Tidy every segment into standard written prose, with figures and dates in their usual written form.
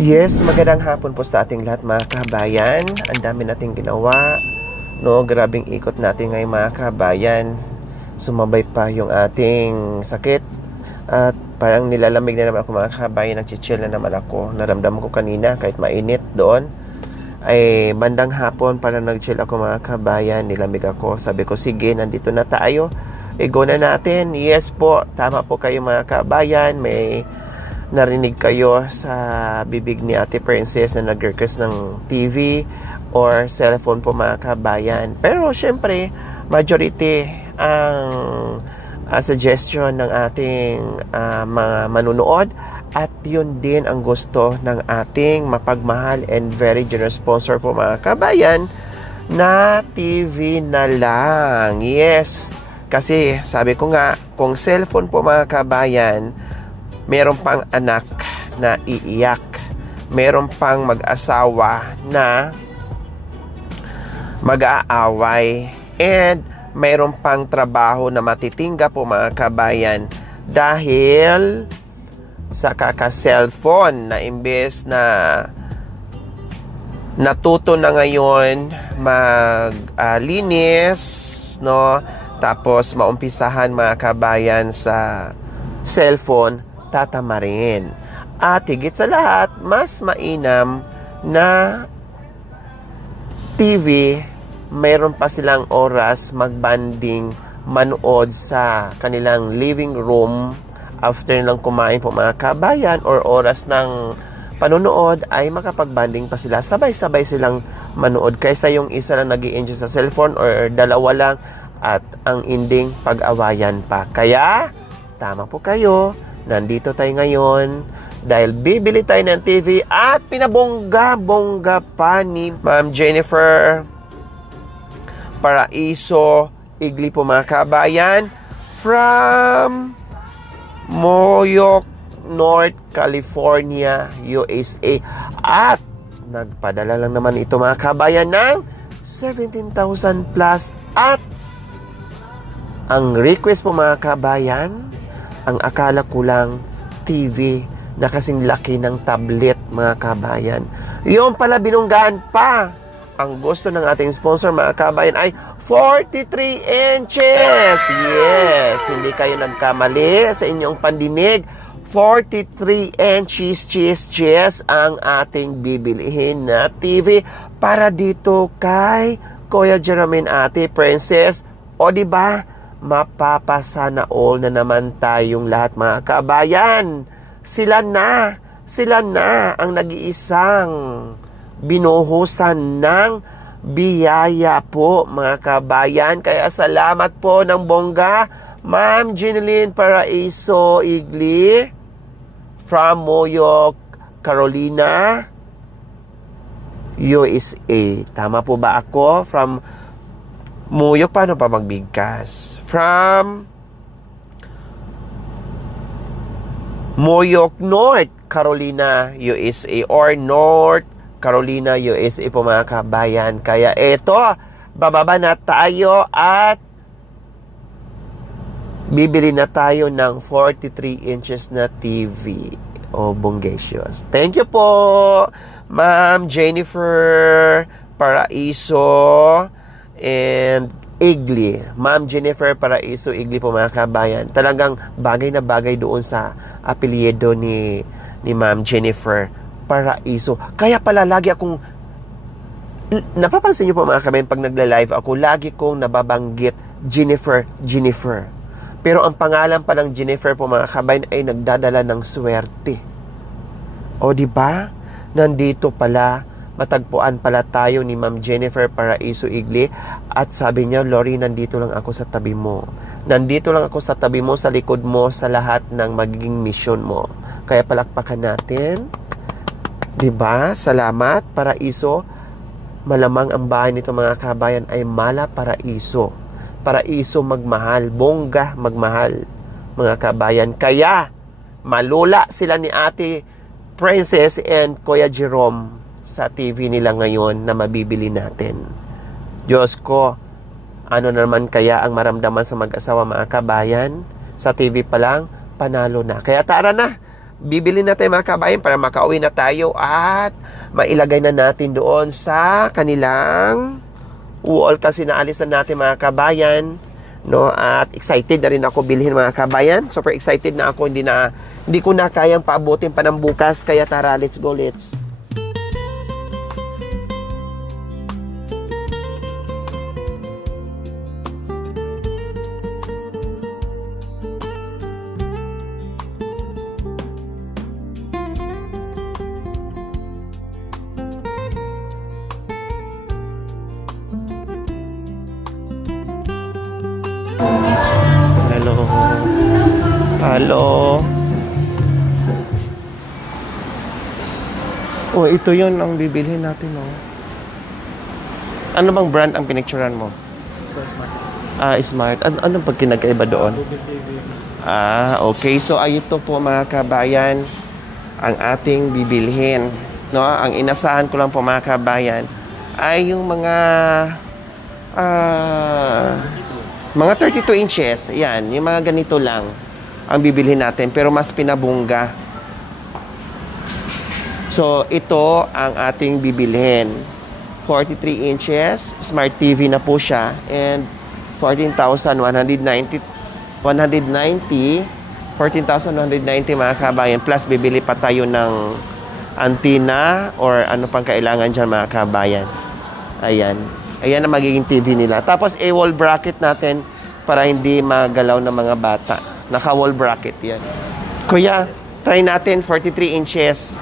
Yes, magandang hapon po sa ating lahat mga kabayan. Ang dami nating ginawa. No, grabing ikot natin ngayon mga kabayan. Sumabay pa yung ating sakit. At parang nilalamig na naman ako mga kabayan. Nagchichill na naman ako. Naramdaman ko kanina kahit mainit doon. Ay bandang hapon parang nagchill ako mga kabayan. Nilamig ako. Sabi ko sige, nandito na tayo. Go na natin. Yes po, tama po kayo mga kabayan. May narinig kayo sa bibig ni Ate Princess na nag-request ng TV or cellphone po mga kabayan. Pero syempre, majority ang suggestion ng ating mga manunood at yun din ang gusto ng ating mapagmahal and very generous sponsor po mga kabayan na TV na lang. Yes, kasi sabi ko nga, kung cellphone po mga kabayan, meron pang anak na iiyak. Meron pang mag-asawa na mag-aaway. And meron pang trabaho na matitingga po mga kabayan dahil sa kaka-cellphone na imbes na natuto na ngayon maglinis, no? Tapos maumpisahan mga kabayan sa cellphone, tatamarin. At higit sa lahat, mas mainam na TV, mayroon pa silang oras magbanding, manood sa kanilang living room after nilang kumain po mga kabayan or oras ng panunood ay makapagbanding pa sila. Sabay-sabay silang manood kaysa yung isa lang nag-i-enjoy sa cellphone or dalawa lang at ang ending pag-awayan pa. Kaya, tama po kayo. Nandito tayo ngayon dahil bibili tayo ng TV at pinabongga-bongga pa ni Ma'am Jennifer Paraiso Igli po mga kabayan from Moyoc, North California, USA. At nagpadala lang naman ito mga kabayan ng 17,000 plus at ang request po mga kabayan, ang akala ko lang TV na kasing laki ng tablet mga kabayan. Yung pala binunggaan pa. Ang gusto ng ating sponsor mga kabayan ay 43 inches. Yes, hindi kayo nagkamali sa inyong pandinig. 43 inches cheese ang ating bibilihin na TV para dito kay Kuya Jermaine Ate Princess. O diba? Mapapasana all na naman tayong lahat mga kabayan. Sila na ang nag-iisang binuhusan ng biyaya po mga kabayan. Kaya salamat po ng bongga Ma'am Jeneline Paraiso Igli from Moyoc, Carolina, USA. Tama po ba ako? From Moyoc, paano pa magbigkas? From Moyoc, North Carolina, USA or North Carolina, USA po mga kabayan. Kaya eto, bababa na tayo at bibili na tayo ng 43 inches na TV. O bonggesios. Thank you po, Ma'am Jennifer Paraiso and Igli. Ma'am Jennifer Paraiso Igli po mga kabayan. Talagang bagay na bagay doon sa apelyido ni Ma'am Jennifer Paraiso. Kaya pala lagi akong napapansin niyo po mga kabayan pag nagla-live ako, lagi kong nababanggit Jennifer. Pero ang pangalan pa ng Jennifer po mga kabayan ay nagdadala ng swerte. O di ba? Nandito pala matagpuan pala tayo ni Ma'am Jennifer Paraiso Igli at sabi niya, Lori, nandito lang ako sa tabi mo. Nandito lang ako sa tabi mo, sa likod mo, sa lahat ng magiging mission mo. Kaya palakpakan natin. Diba? Salamat, Paraiso. Malamang ang bahay nito mga kabayan ay Mala Paraiso. Paraiso magmahal, bongga magmahal mga kabayan. Kaya malula sila ni Ate Princess and Kuya Jerome sa TV nila ngayon na mabibili natin. Diyos ko, ano naman kaya ang maramdaman sa mag-asawa mga kabayan? Sa TV pa lang, panalo na. Kaya tara na, bibili na tayo mga kabayan para makauwi na tayo at mailagay na natin doon sa kanilang wall kasi naalis na natin mga kabayan, no? At excited na rin ako bilhin mga kabayan. Super excited na ako, hindi ko na kayang paabutin pa ng bukas, kaya tara, let's go, let's. Hello. Hello. Oh, ito yun ang bibilhin natin, oh. Ano bang brand ang pinicturan mo? Smart. Ano pag kinagkaiba doon? Okay. So, ay ito po mga kabayan ang ating bibilhin. No? Ang inasahan ko lang po mga kabayan ay yung mga 32 inches, yan, yung mga ganito lang ang bibilhin natin, pero mas pinabungga. So, ito ang ating bibilhin. 43 inches, Smart TV na po siya, and 14,190 mga kabayan, plus bibili pa tayo ng antenna or ano pang kailangan dyan mga kabayan. Ayan ang magiging TV nila. Tapos wall bracket natin para hindi magalaw ng mga bata. Naka-wall bracket yan. Kuya, try natin 43 inches.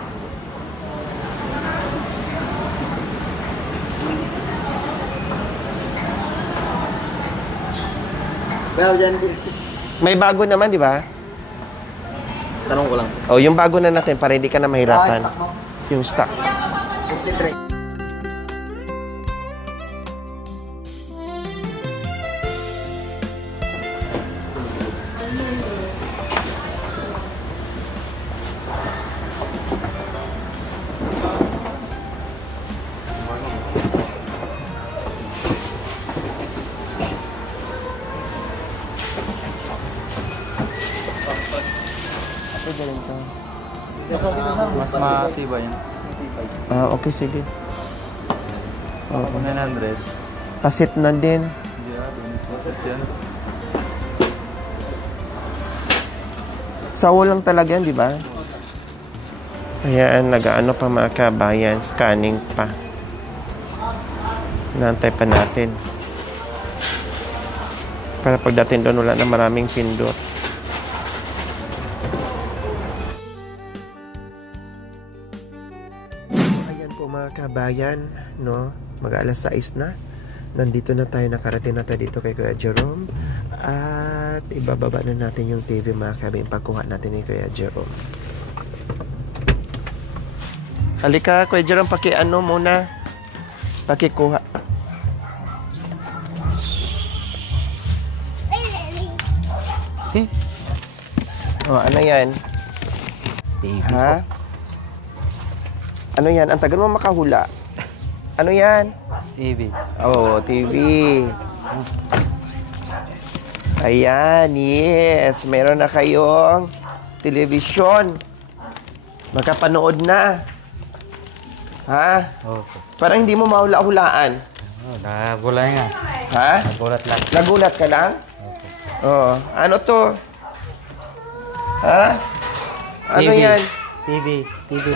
May bago naman, di ba? Tanong ko lang. Oh, yung bago na natin para hindi ka na mahirapan. Stock mo? Yung stock. 53. Mas matibay yan. Okay, sige. Ako 900. Kasit na din. Hindi process yan. Sawo lang talaga yan, di ba? Ayan, nag-ano pa mga kabayan, scanning pa. Nantay pa natin. Para pagdating doon, wala na maraming pindot. Ayan po mga kabayan, no? Mag-alas 6 na. Nandito na tayo, nakarating na tayo dito kay Kuya Jerome. At ibababa na natin yung TV mga kabayan, pagkuha natin ni Kuya Jerome. Halika, Kuya Jerome, paki-ano muna. Pakikuha. Ano yan? TV. Ha? Ano yan? Ang tagal mo makahula. Ano yan? TV. TV. Ayan, yes. Meron na kayong television. Magkapanood na. Ha? Okay. Parang hindi mo mahula-hulaan. Nagulay nga. Ha? Nagulat lang. Nagulat ka lang? Oo. Ano to? Ha? Ano TV. yan? TV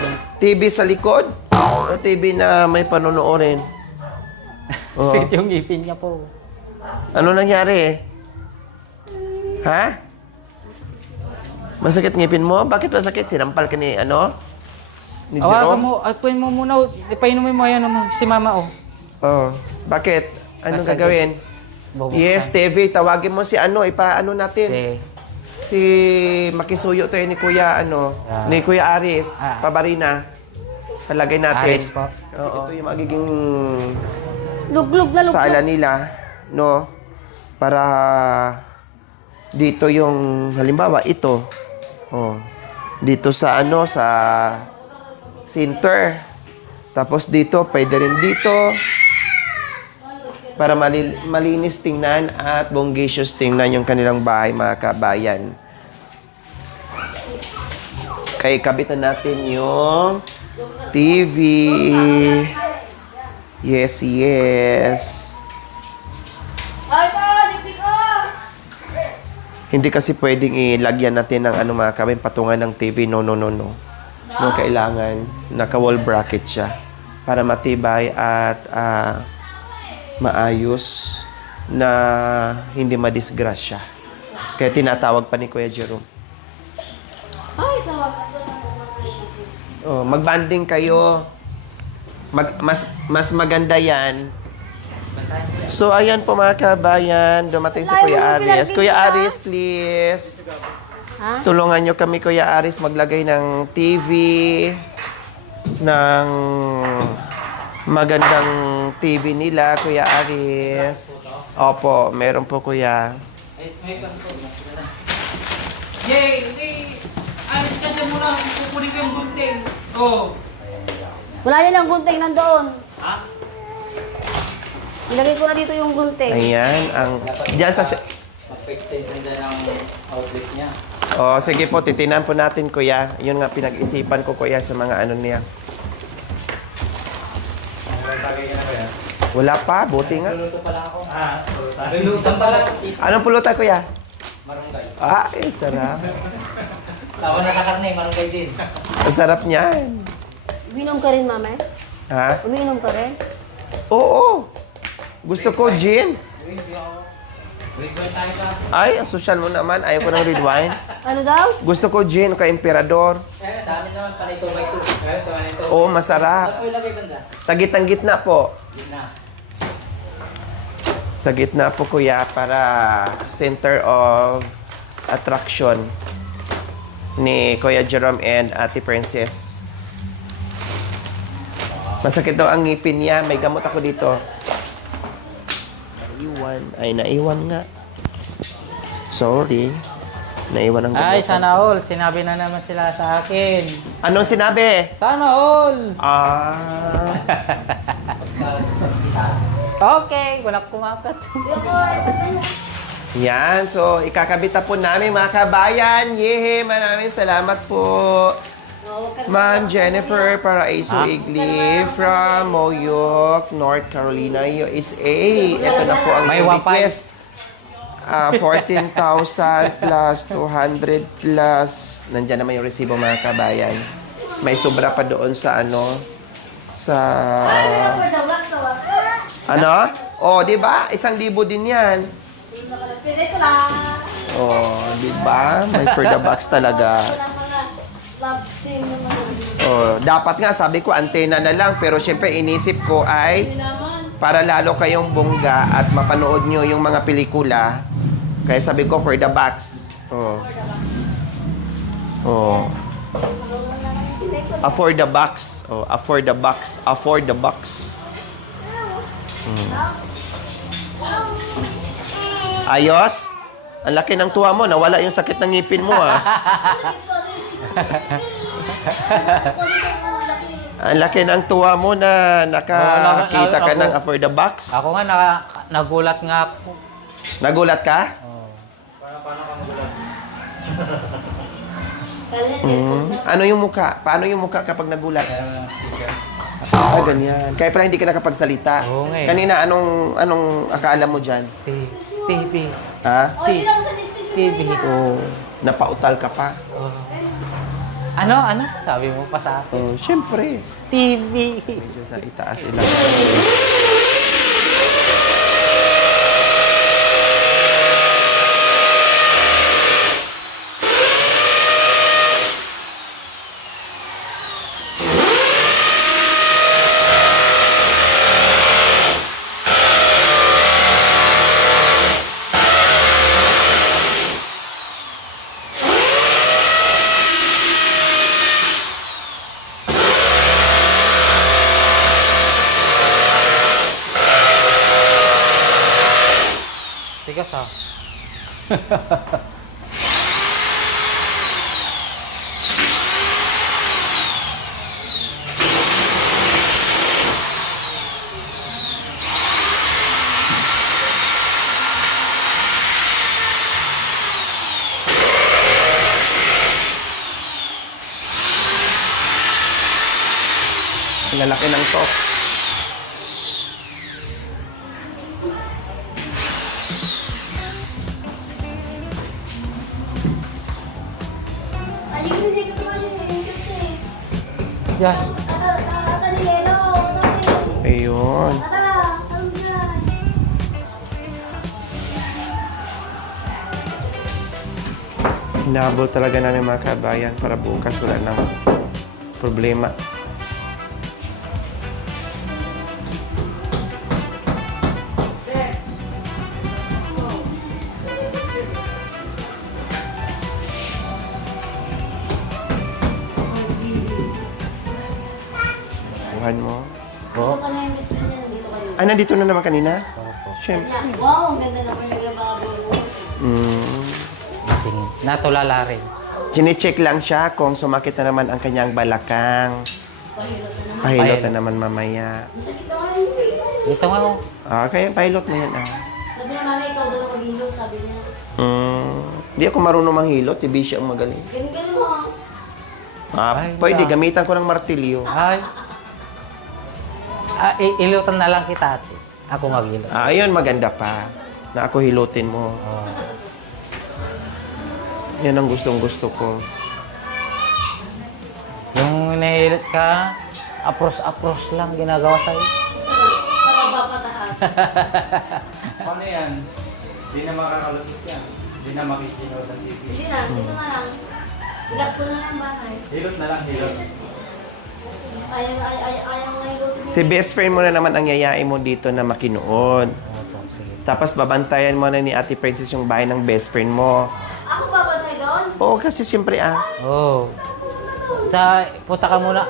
lang. TV sa likod? O TV na may panonoorin? Oo. Sit yung ngipin niya po. Ano nangyari? Ha? Masakit ngipin mo? Bakit masakit? Sinampal ka ni ano? Ni Awakan Jerome? mo, akuin mo muna. Ipainumin mo yan si mama oh. Oo. Bakit? Anong Masakit. gagawin? Bubuksan. Yes, TV. Tawagin mo si ano. Ipaano natin? Si Makisuyo to ni Kuya ni Kuya Aris, Pabarina. Palagay natin. Aris po. Oo. Ito yung magiging Luglog na luglog. sala nila, no? Para dito yung halimbawa ito. Oh. Dito sa sa center. Tapos dito, pwede rin dito. Para malinis tingnan at bongacious tingnan yung kanilang bahay, mga kabayan. Kaya kabitan natin yung TV. Yes, yes. Hindi kasi pwedeng ilagyan natin ng ano mga kabin, patungan ng TV. No. No, kailangan naka-wall bracket siya para matibay at maayos na hindi madisgrasya. Kaya tinatawag pa ni Kuya Jerome. Oh, mag-banding kayo. Mas maganda yan. So, ayan po mga kabayan. Dumating si Kuya Aris. Kuya Aris, please. Ha? Tulungan nyo kami, Kuya Aris, maglagay ng TV. Ng magandang TV nila, Kuya Aris. Opo, meron po, Kuya. Yay! Hindi! Alis ka dyan muna. Kukunin ko yung gunting. Oh. Wala nilang gunting nandoon. Ha? Ilagay ko na dito yung gunting. Ayan, diyan sa... Mag-extension na ng outlet niya. Oh, sige po, titinan po natin, Kuya. Yun nga pinag-isipan ko, Kuya, sa mga ano niya. Wala pa, buti nga. Luluto pala ako. Lulutan pala. Anong pulutan, Kuya? Marunggay. Sarap. Tawa na sa karne, marunggay din. Ang sarap niyan. Uminom ka rin, mama? Ha? Uminom ka rin? Oo. Gusto ko gin. Hindi ako. Red wine tayo ka. Ay, ang social mo naman. Ayaw ko ng red wine. Ano daw? Gusto ko gin kay Emperador. Sa amin naman, panay 2x2. Oo, masarap. Saan ko ilagay banda? Sa gitna po. Yun na. Sa gitna po, Kuya, para center of attraction ni Kuya Jerome and Ate Princess. Masakit daw ang ngipin niya. May gamot ako dito. Naiwan nga. Sorry. Naiwan ang gamot. Ay, sana all. Sinabi na naman sila sa akin. Anong sinabi? Sana all! Okay, walang kumakat. Yan. So, ikakabita po namin mga kabayan. Yehe! Maraming salamat po. Ma'am Jennifer Paraiso Igli from Moyoc, North Carolina, USA. Ito na po ang May request. 14,000 plus 200 plus. Nandiyan naman yung resibo mga kabayan. May sobra pa doon sa ano, sa... Ano? Oh, di ba? 1,000 din yan. Oh, di ba? May for the box talaga. Oh, dapat nga sabi ko antena na lang pero syempre inisip ko ay para lalo kayong bongga at mapanood nyo yung mga pelikula. Kaya sabi ko for the box. Oh. Oh. Afford the box. Oh, afford the box. Afford the box. Ayos? Ang laki ng tuwa mo. Nawala yung sakit ng ngipin mo, ah. Ang laki ng tuwa mo na nakakita ka ng afford the box. Ako nga, nagulat nga ako. Nagulat ka? Ano yung muka? Paano yung muka kapag nagulat? Ganyan. Kaya pala hindi ka nakapagsalita. Oo nga eh. Kanina, anong akala mo dyan? TV. Ha? TV. Oh, napautal ka pa. Ano? Sabi mo pa sa akin. Oh, syempre. TV. Medyo na itaas ilang. Tigas ha. Ang lalaki ng top. Ayun, hindi ko naman yung interest eh. Yan. Kanilelo. Ayun. Tara, ano dyan? Hinabol talaga namin mga kabayan para bukas wala nang problema. Buhan mo. Dito ka na yung best friend niya, nandito kayo. Ah, nandito na naman kanina? Siyempre. Wow, ang ganda naman yung babo. Tingin. Natulala rin. Chine-check lang siya kung sumakit na naman ang kanyang balakang. Pahilot na naman mamaya. Masakit ka nga yun eh. Dito nga oh. Ah, kaya pilot mo yan ah. Sabi niya, mama, ikaw doon ang mag-ilog, sabi niya. Di ako marunong manghilot, si Bisha ang magaling. Ganun mo ha. Ay, Pwede, wala. gamitan ko ng martilyo. Ay. Ilutan na lang kita ate. Ako mag-ilot. Ayun, maganda pa. Na ako hilutin mo. Oh. Yan ang gustong-gusto ko. Yung nahilot ka, apros-apros lang ginagawa sa'yo. Para papataas. Paano yan? Di na makakalusot yan. Di na makikinood ang TV. Hindi na, dito na lang. Ilap ko na yung bahay. Hilot na lang, hilot. Ayaw nga ilutin mo. Si best friend mo na naman ang yayain mo dito na makinood. Opo, sige. Tapos babantayan mo na ni Ate Princess yung bahay ng best friend mo. Ako babantay doon? Oo, kasi siyempre Oh. Punta ka muna.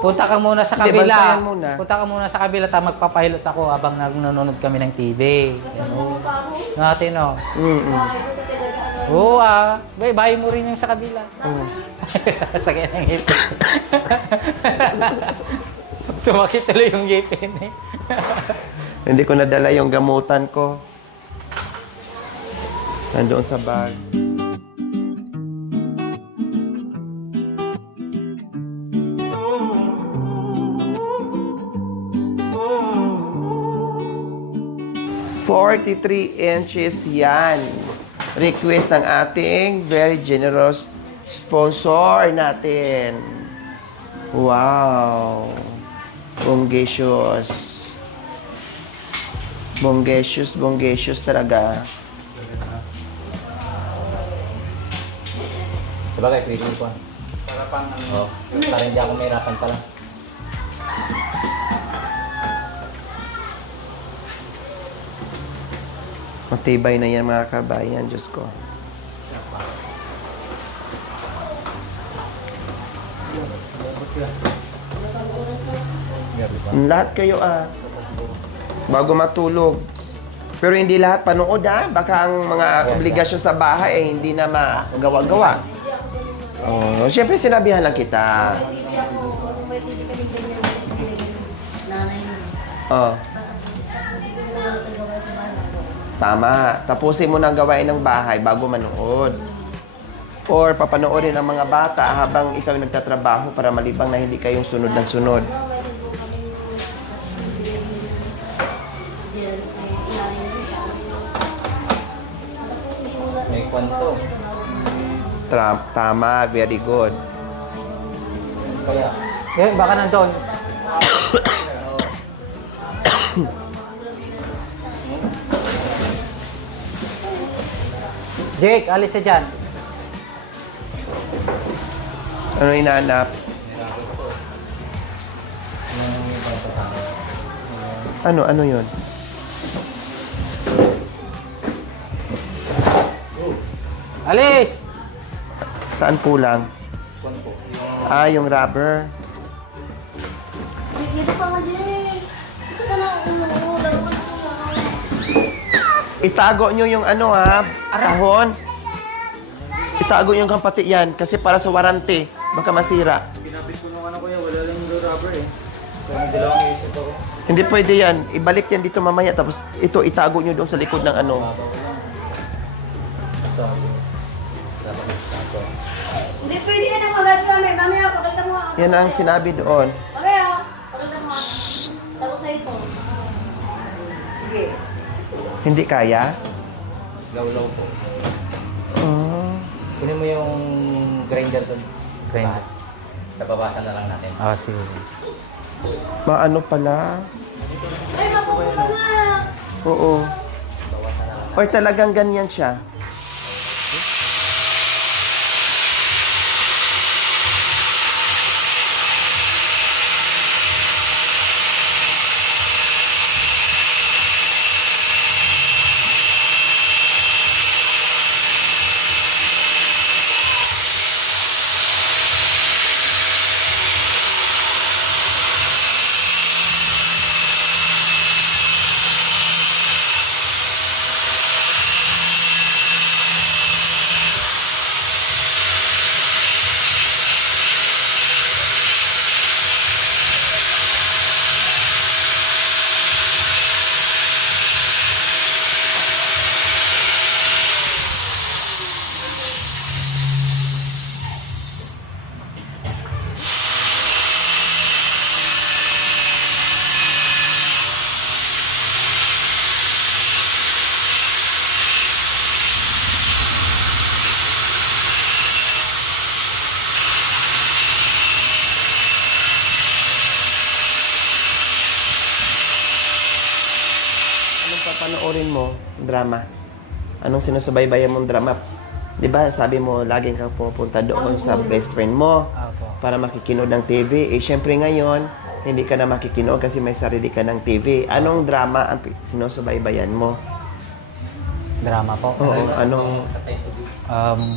Punta ka muna sa Hindi, kabila. bantayan muna. Punta ka muna sa kabila. Magpapahilot ako habang nanonood kami ng TV. Ano pa ako? Natin oh. Mm-mm. Bahay ko sa pinag-ano. Oo bahay mo rin yung sa kabila. Sakit ng ngipin. Sumakit tuloy yung ngipin eh. Hindi ko nadala yung gamutan ko. Nandoon sa bag. $43 yan. Request ng ating very generous sponsor natin. Wow. Bongacious. Bongacious talaga. Sabagay, pwede ko. Para pang ano. Para hindi ako mahirapan pala. Matibay na yan mga kabayan, Diyos ko. Lahat kayo bago matulog. Pero hindi lahat panood baka ang mga obligasyon sa bahay hindi na magawa-gawa. Oh, siyempre sinabihan lang kita. Hindi ako, kung may hindi kami ganyan, nanay mo. Oh, Hindi ko na tagawa sa bahay. tama. Tapusin mo na ang gawain ng bahay bago manood. Or papanoorin ng mga bata habang ikaw yung nagtatrabaho para malibang na hindi kayong sunod ng sunod. May kwento. Tama, very good. Kaya. Eh, baka nandun. Jake, alis ka dyan. Ano hinahanap? Ano yun? Alis! Saan kulang? Yung rubber. Dito pa nga, Jay. Dito ka na, dalawa na. Itago nyo yung kahon. Itago yung kampati yan kasi para sa warranty. Baka masira. Pinapit ko nung ano kuya, wala lang yung rubber eh. Kaya may dalawang isip ako. Hindi pwede yan. Ibalik yan dito mamaya. Tapos ito, itago nyo doon sa likod ng Hindi pwede ka na mag-gas, mami. Mamaya, pakita mo. Yan ang sinabi doon. Mamaya, pakita Hindi kaya? Law-law po. Oh. Kunin mo yung grinder doon. Grinder. Nababasan na lang natin. Ah, sige. Maano pala? Ay, mapupunta na! Oo. Or talagang ganyan siya? Anong papanoorin mo? Drama? Anong sinusubaybayan mong drama? Di ba sabi mo, laging kang pupunta doon sa best friend mo Opo. para makikinood ng TV. Eh, syempre ngayon, hindi ka na makikinood kasi may sarili ka ng TV. Anong drama ang sinusubaybayan mo? Drama po. Oo, anong,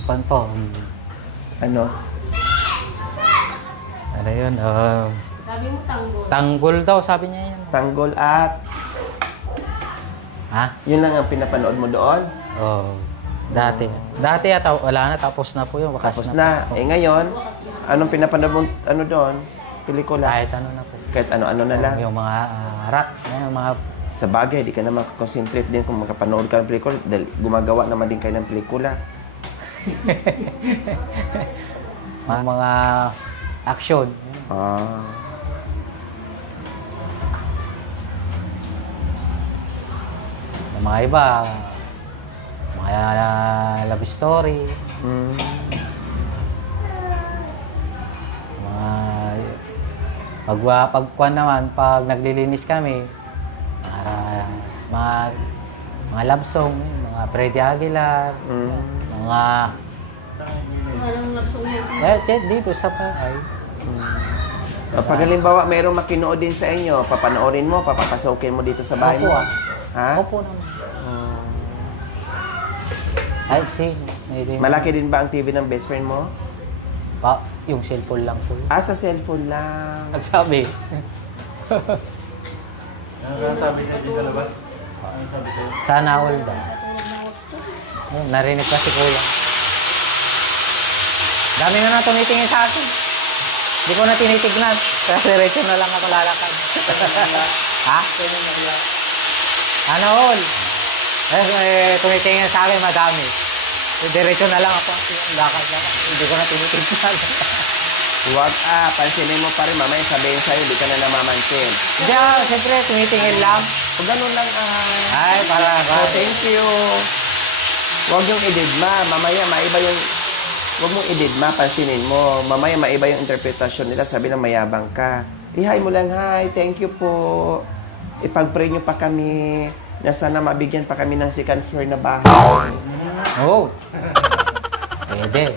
Pan po. ano? Ano yun? Sabi mo tanggol. Tanggol daw, sabi niya yan. Tanggol at, Ha? yun lang ang pinapanood mo doon? Oo. Dati. Dati ata wala na, tapos na po yun. Wakas Tapos na. Eh ngayon, anong pinapanood mo, ano doon? Pelikula? Kahit ano na po. Kahit ano-ano na lang. Yung mga rap, yung mga Sa bagay, di ka na makakonsentrate din kung makapanood ka ng pelikula dahil gumagawa naman din kayo ng pelikula. mga action. Ah. Yung mga iba, mga love story, Mm. pagkuhan naman, pag naglilinis kami, mga love song, mga Freddy Aguilar, Mm. mga Anong lagsong yun? dito sa bahay. Pag halimbawa, mayroong makinood din sa inyo, papanoorin mo, papapasokin mo dito sa bahay mo. Opo, Ha? Opo naman. Ay, Malaki din ba ang TV ng best friend mo? yung cellphone lang po. Ah, sa cellphone lang. Nagsabi. Ano sabi sa'yo dito labas? Ano sabi sa'yo? Sana all daw. Narinig kasi kuya. Dami na na tumitingin sa akin. Hindi ko na tinitignan. Kaya diretso na lang ako lalakad. Ha? Ano all? Tumitingin sa akin madami. Diretso na lang ako. Lakad. Hindi ko na tinitignan. Huwag, pansinin mo pa rin, mamaya sabihin sa'yo, hindi ka na namamansin. Hindi, siyempre tumitingin lang. O ganun lang, Ay, para. Oh, thank you. Huwag yung ididma. Mamaya, maiba yung... Huwag mong ididma, pansinin mo. Mamaya, maiba yung interpretasyon nila. Sabi na mayabang ka. I-hi mo lang, hi, thank you po. Ipag-pray nyo pa kami na sana mabigyan pa kami ng second floor na bahay. Oo. Pwede.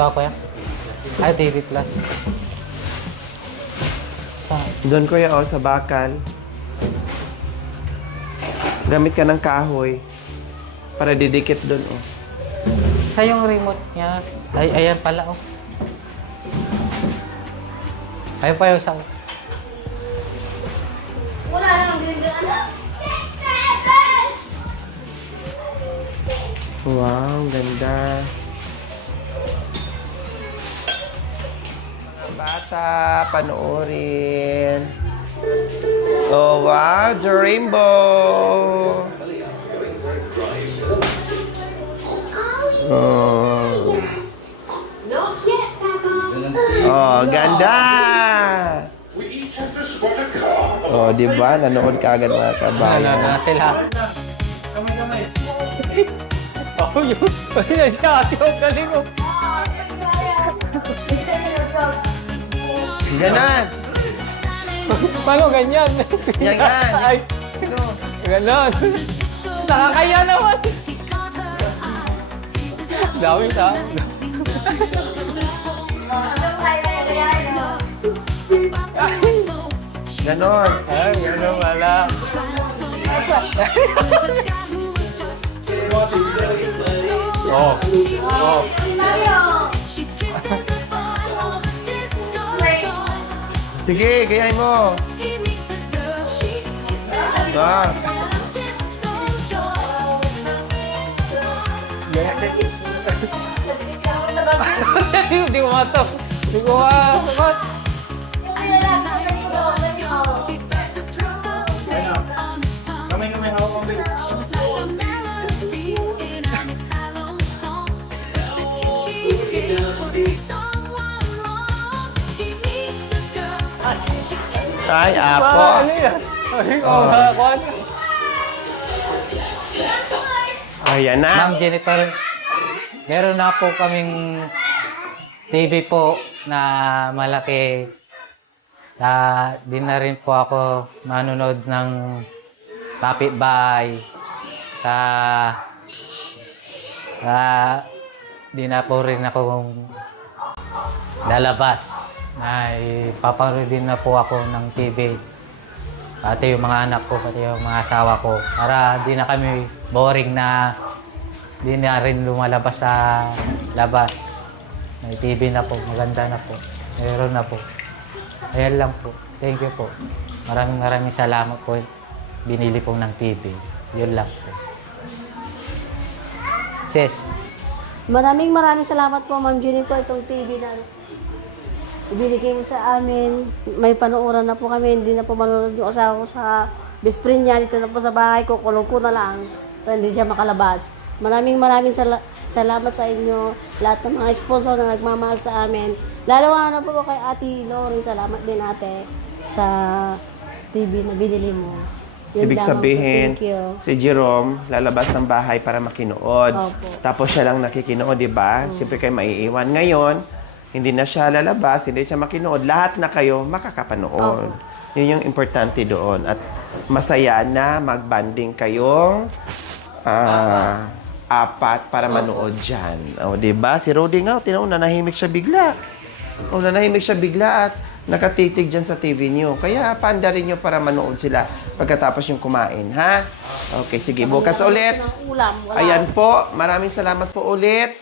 Ito ako yan. Ay, TV Plus. Doon kuya, sa bakal. Gamit ka ng kahoy para didikit doon, Sa yung remote niya. Ay, ayan pala, Ayun pa yung sa... Wala nang dinding anak. Wow, ganda. Bata, panoorin. Oh, wow, the rainbow. Oh. Oh, ganda. Oh, di ba? Nanood ka agad mga kabayan. Na sila. Oh, yun. Ayan siya. Yung galing mo. Ganon. Paano ganyan? Yan. Ay, ganon. Nakakaya naman. Dami sa. Ganon. Ay, ganon wala. Oh. Oh. Sige, gayahin mo. Ah. Hindi ko matok. Hindi ko matok. Kamay hawak ang bilis. Ay, apo. Ano yan? Ay, makakuan. Ayan na. Ma'am Jennifer, meron na po kaming TV po na malaki. Di na rin po ako manonood ng kapitbahay. Di na po rin ako lalabas. Papanood din na po ako ng TV. Pati yung mga anak ko, pati yung mga asawa ko. Para di na kami boring na di na rin lumalabas sa labas. May TV na po, maganda na po. Meron na po. Ayan lang po. Thank you po. Maraming salamat po. Binili po ng TV. Yun lang po. Sis. Maraming salamat po, Ma'am Jenny, po itong TV na ibinigay mo sa amin. May panooran na po kami. Hindi na po manonood yung asawa ko sa best friend niya. Dito na po sa bahay ko. Kulong ko na lang. Hindi siya makalabas. Maraming salamat sa inyo. Lahat ng mga sponsor na nagmamahal sa amin. Lalo na po kay Ate Lori. Salamat din ate sa TV na binili mo. Yun Ibig lang. sabihin, Thank you. si Jerome lalabas ng bahay para makinood. Opo. Tapos siya lang nakikinood, di ba? Siyempre kayo maiiwan. Ngayon, hindi na siya lalabas, hindi siya makinood. Lahat na kayo makakapanood. Yun yung importante doon. At masaya na magbanding kayong apat para manood dyan. O, di ba? Si Rody nga, tinaw, nanahimik siya bigla. O, nanahimik siya bigla at nakatitig dyan sa TV niyo. Kaya paanda rin niyo para manood sila pagkatapos yung kumain, ha? Okay, sige. Bukas ulit. Ulam. Wala. Ayan po. Maraming salamat po ulit.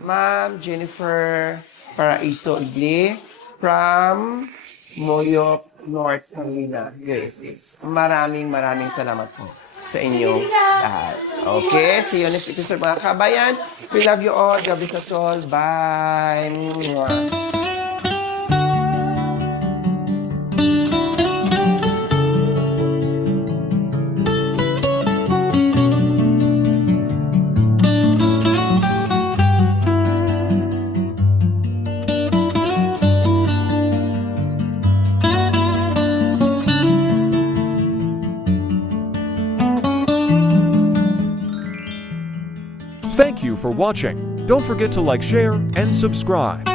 Ma'am Jennifer Paraiso Igli from Moyoc, North Carolina, USA. Maraming salamat po sa inyo lahat. Okay, see you next episode mga kabayan. We love you all. God bless us all. Bye. Mwah. Thank you for watching. Don't forget to like, share, and subscribe.